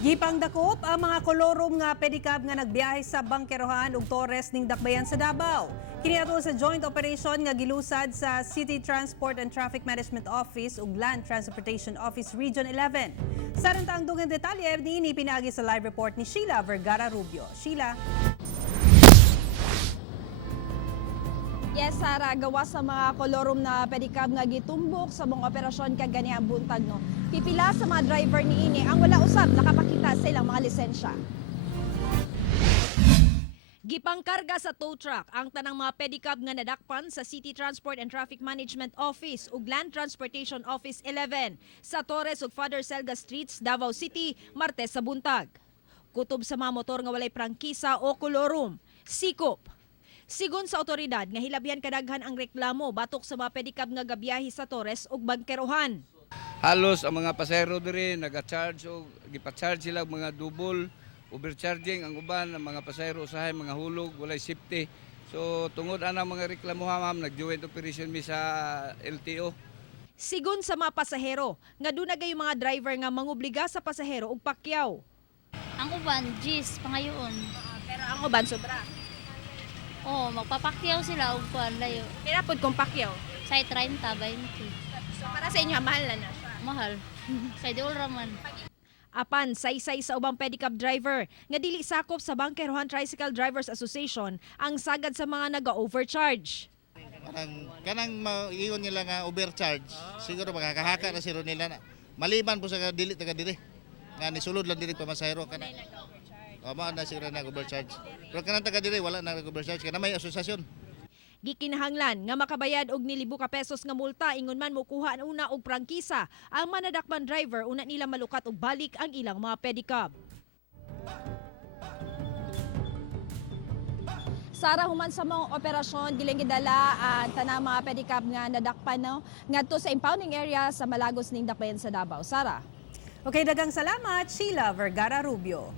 Gipang dakop ang mga Colorum nga pedicab nga nagbiyahe sa Bangkerohan ug Torres ning dakbayan sa Davao. Kini ato sa joint operation nga gilusad sa City Transport and Traffic Management Office ug Land Transportation Office Region 11. Sarang ang dugang detalye ni pinagi sa live report ni Sheila Vergara Rubio. Sheila. Yes, Sara, gawa sa mga Colorum na pedicab nga gitumbok sa mga operasyon kag ganihang buntag, no. Pipila sa mga driver niini ang wala usab nakapakita sa ilang mga lisensya. Gipangkarga sa tow truck ang tanang mga pedicab nga nadakpan sa City Transport and Traffic Management Office ug Land Transportation Office 11 sa Torres ug Father Selga Streets, Davao City, Martes sa buntag. Kutob sa mga motor nga walay prangkisa o Colorum, sikop. Sigon sa otoridad nga hilabihan kadaghan ang reklamo batok sa mga pedicab nga gabiyahe sa Torres ug Bangkerohan. Halos ang mga pasahero diri naga-charge o gipa-charge sila mga double overcharging ang uban ng mga pasahero usahay mga hulog walay safety. So tungod ana mga reklamo ma'am nag-joint operation mi sa LTO. Sigon sa mga pasahero nga dunay mga driver nga mangobliga sa pasahero og pakyaw. Ang uban, G's, pangayoon. Pero ang uban sobra. Oo, magpapakyaw sila og kuan layo. Pila pod kung pakyaw? Say 30, 20. So para sa inyo mahal na siya. Mahal. Say di raman. Apan saysay sa ubang pedicab driver nga dili sakop sa Bangkerohan Tricycle Drivers Association ang sagad sa mga naga-overcharge. Kanang maiyon nila nga overcharge, siguro makakahaka na siro nila na. Maliban po sa dili taga diri. Nga nisulod lang diri pamasahero kana. O mao na siguro na overcharge. Pero kanang taga diri wala na overcharge kana may asosasyon. Gikinahanglan nga makabayad og nilibo ka pesos nga multa ingon man mokuha una og prangkisa ang manadakpan driver una nila malukat og balik ang ilang mga pedicab. Sara, human sa mga operasyon giling gidala ang tanang mga pedicab nga nadakpan no ngadto sa impounding area sa Malagos ning dakbayan sa Davao. Sara. Okay, dagang salamat Sheila Vergara Rubio.